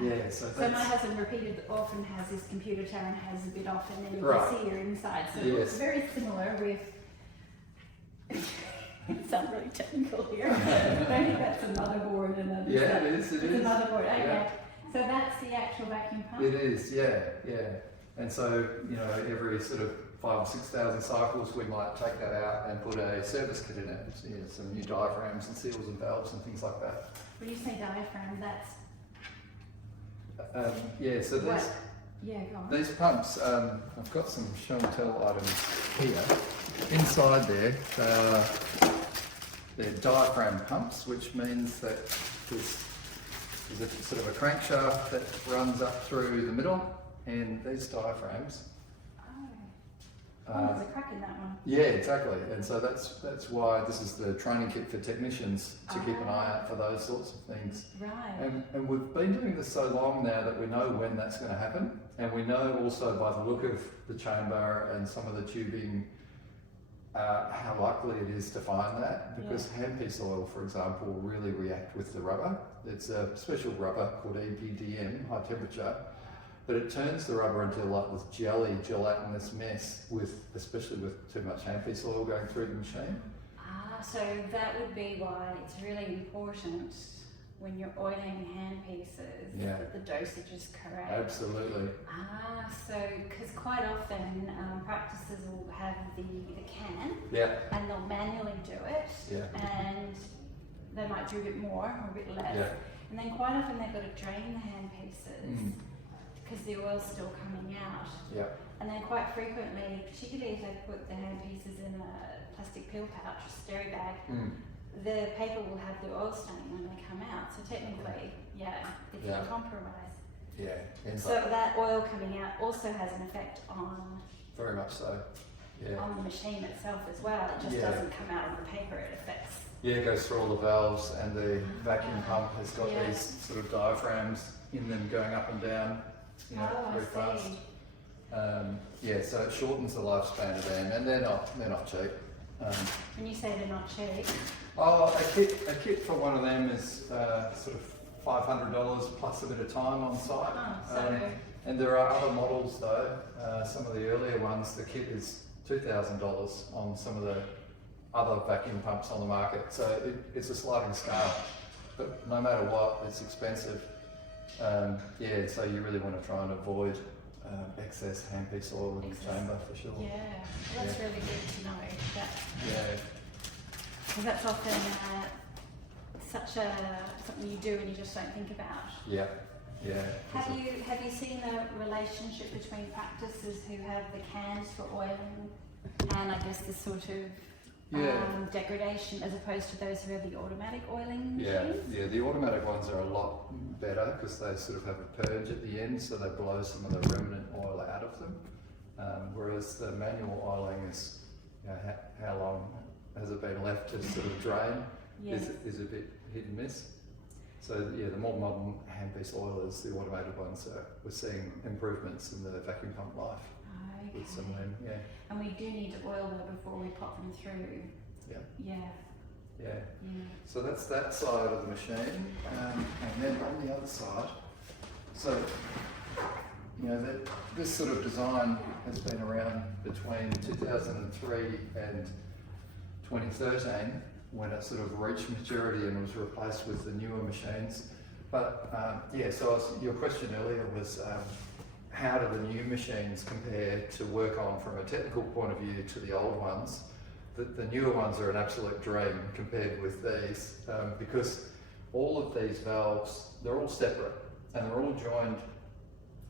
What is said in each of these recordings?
Yeah, so my husband often has his computer tower and has a bit off, and then you Right. can see her inside. So Yes. it's very similar with. It sounds really technical here. I think that's a motherboard and a. Yeah, it is. It's a motherboard. Okay. Yeah. So that's the actual vacuum pump. It is. Yeah. And so every sort of 5,000 or 6,000 cycles, we might take that out and put a service kit in it. So, some new diaphragms and seals and valves and things like that. When you say diaphragm, that's. So What? Yeah, go on. these pumps, I've got some show and tell items here. Inside there, they're diaphragm pumps, which means that there's a sort of a crankshaft that runs up through the middle, and these diaphragms. There's a crack in that one. Yeah, exactly. And so that's why this is the training kit for technicians, to keep an eye out for those sorts of things. Right. And we've been doing this so long now that we know when that's going to happen, and we know also by the look of the chamber and some of the tubing how likely it is to find that, because handpiece oil, for example, will really react with the rubber. It's a special rubber called EPDM, high temperature, but it turns the rubber into like this gelatinous mess, especially with too much handpiece oil going through the machine. So that would be why it's really important when you're oiling handpieces that the dosage is correct. Absolutely. So because quite often practices will have the can and they'll manually do it and they might do a bit more or a bit less and then quite often they've got to drain the handpieces because the oil's still coming out. And then quite frequently, particularly if they put the handpieces in a plastic pill pouch or stereo bag, the paper will have the oil stain when they come out. So technically, it can compromise. So that oil coming out also has an effect on. Very much so. On the machine itself as well. It just doesn't come out on the paper. It affects. It goes through all the valves, and the vacuum pump has got these sort of diaphragms in them going up and down, very fast. So it shortens the lifespan of them, and they're not cheap. When you say they're not cheap? A kit for one of them is sort of $500 plus a bit of time on site. And there are other models though. Some of the earlier ones, the kit is $2,000 on some of the other vacuum pumps on the market. So it's a sliding scale, but no matter what, it's expensive. So you really want to try and avoid excess handpiece oil in the chamber for sure. That's really good to know. Because that's often something you do and you just don't think about. Have you seen the relationship between practices who have the cans for oiling and I guess the sort of degradation as opposed to those who have the automatic oiling machines? The automatic ones are a lot better because they sort of have a purge at the end, so they blow some of the remnant oil out of them. Whereas the manual oiling is, how long has it been left to sort of drain is a bit hit and miss. So the more modern handpiece oilers, the automated ones, we're seeing improvements in the vacuum pump life with some of them. And we do need to oil them before we pop them through. So that's that side of the machine, and then on the other side, so this sort of design has been around between 2003 and 2013 when it sort of reached maturity and was replaced with the newer machines. But your question earlier was how do the new machines compare to work on from a technical point of view to the old ones? The newer ones are an absolute dream compared with these because all of these valves, they're all separate and they're all joined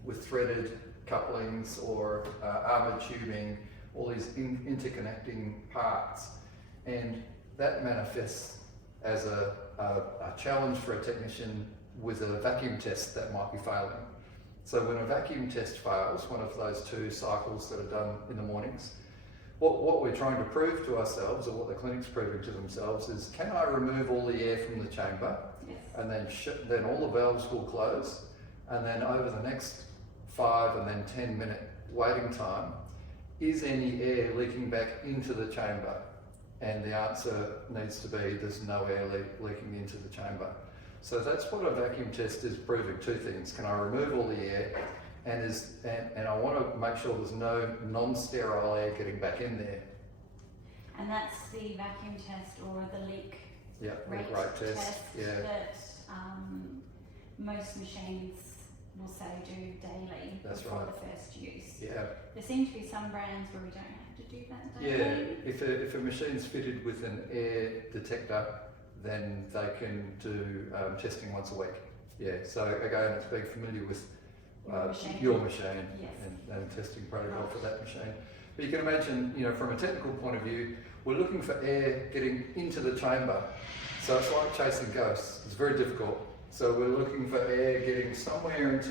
with threaded couplings or armoured tubing, all these interconnecting parts. And that manifests as a challenge for a technician with a vacuum test that might be failing. So when a vacuum test fails, one of those 2 cycles that are done in the mornings, what we're trying to prove to ourselves, or what the clinic's proving to themselves, is can I remove all the air from the chamber, and then all the valves will close, and then over the next 5 and then 10 minute waiting time, is any air leaking back into the chamber? And the answer needs to be there's no air leaking into the chamber. So that's what a vacuum test is proving, two things. Can I remove all the air, and I want to make sure there's no non-sterile air getting back in there. And that's the vacuum test or the leak rate test. That most machines will say do daily before the first use. Yeah. There seem to be some brands where we don't have to do that daily. Yeah, if a machine's fitted with an air detector, then they can do testing once a week. Yeah, so again, it's being familiar with your machine and testing protocol for that machine. But you can imagine, from a technical point of view, we're looking for air getting into the chamber. So it's like chasing ghosts. It's very difficult. So we're looking for air getting somewhere into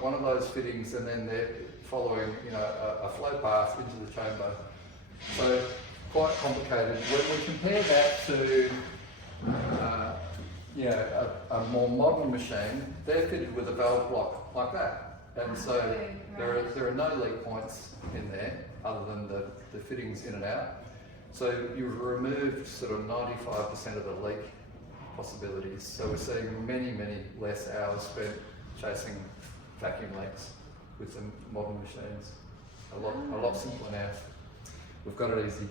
one of those fittings, and then they're following, a flow path into the chamber. So quite complicated. When we compare that to a more modern machine, they're fitted with a valve block like that, and so there are no leak points in there other than the fittings in and out. So you've removed sort of 95% of the leak possibilities. So we're seeing many less hours spent chasing vacuum leaks with the modern machines. A lot simpler now. We've got it easy.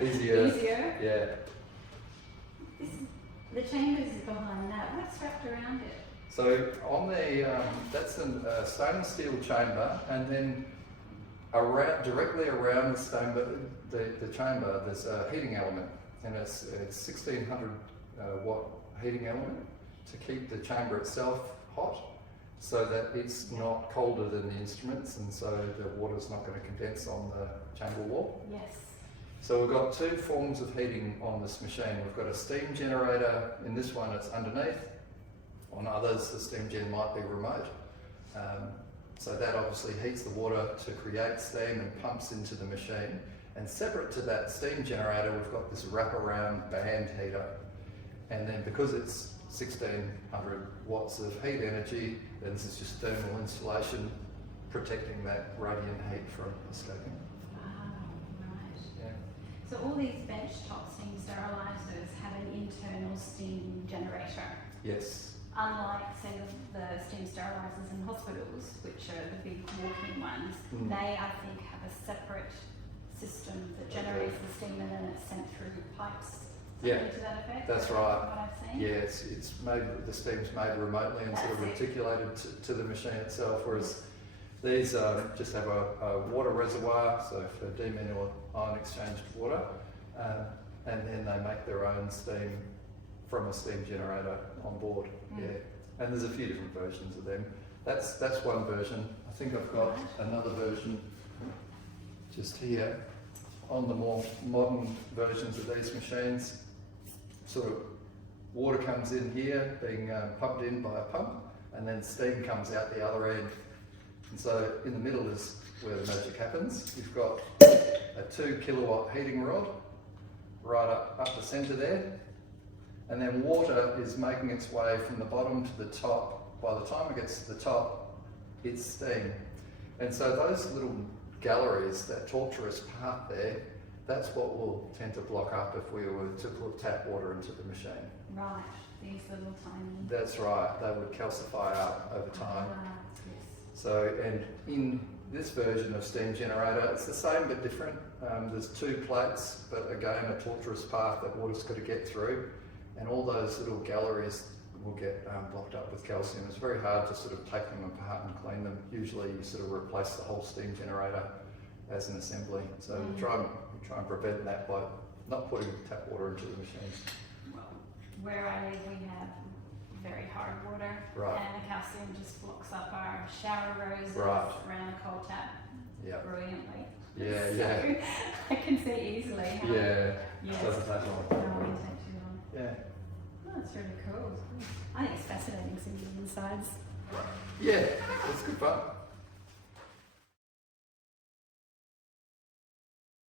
Easier. Yeah. The chambers behind that, what's wrapped around it? So on that's a stainless steel chamber, and then directly around the chamber, there's a heating element, and it's 1600 watt heating element to keep the chamber itself hot, so that it's not colder than the instruments, and so the water's not going to condense on the chamber wall. Yes. So we've got two forms of heating on this machine. We've got a steam generator. In this one, it's underneath. On others, the steam gen might be remote. So that obviously heats the water to create steam and pumps into the machine. And separate to that steam generator, we've got this wraparound band heater. And then because it's 1600 watts of heat energy, then this is just thermal insulation protecting that radiant heat from escaping. So all these benchtop steam sterilizers have an internal steam generator. Yes. Unlike, say, the steam sterilizers in hospitals, which are the big walk-in ones, they, I think, have a separate system that generates the steam and then it's sent through pipes. To that effect. That's right. What I've seen. Yeah, it's made. The steam's made remotely and sort of reticulated to the machine itself, whereas these just have a water reservoir, so for demin or ion exchanged water, and then they make their own steam from a steam generator on board. Yeah, and there's a few different versions of them. That's one version. I think I've got another version just here on the more modern versions of these machines. Sort of water comes in here, being pumped in by a pump, and then steam comes out the other end. And so in the middle is where the magic happens. You've got a 2 kilowatt heating rod right up the centre there, and then water is making its way from the bottom to the top. By the time it gets to the top, it's steam. And so those little galleries, that tortuous part there, that's what will tend to block up if we were to put tap water into the machine. Right, these little tiny... That's right, they would calcify up over time. Yes. So, and in this version of steam generator, it's the same but different. There's 2 plates, but again a tortuous path that water's got to get through, and all those little galleries will get blocked up with calcium. It's very hard to sort of take them apart and clean them. Usually you sort of replace the whole steam generator as an assembly. So we try and prevent that by not putting tap water into the machines. Well, where I live we have very hard water, and the calcium just blocks up our shower roses around the cold tap brilliantly. So I can see easily how doesn't take long. No, it won't take too long. Yeah. Oh, that's really cool. I think it's fascinating seeing the insides. Yeah, it's good fun.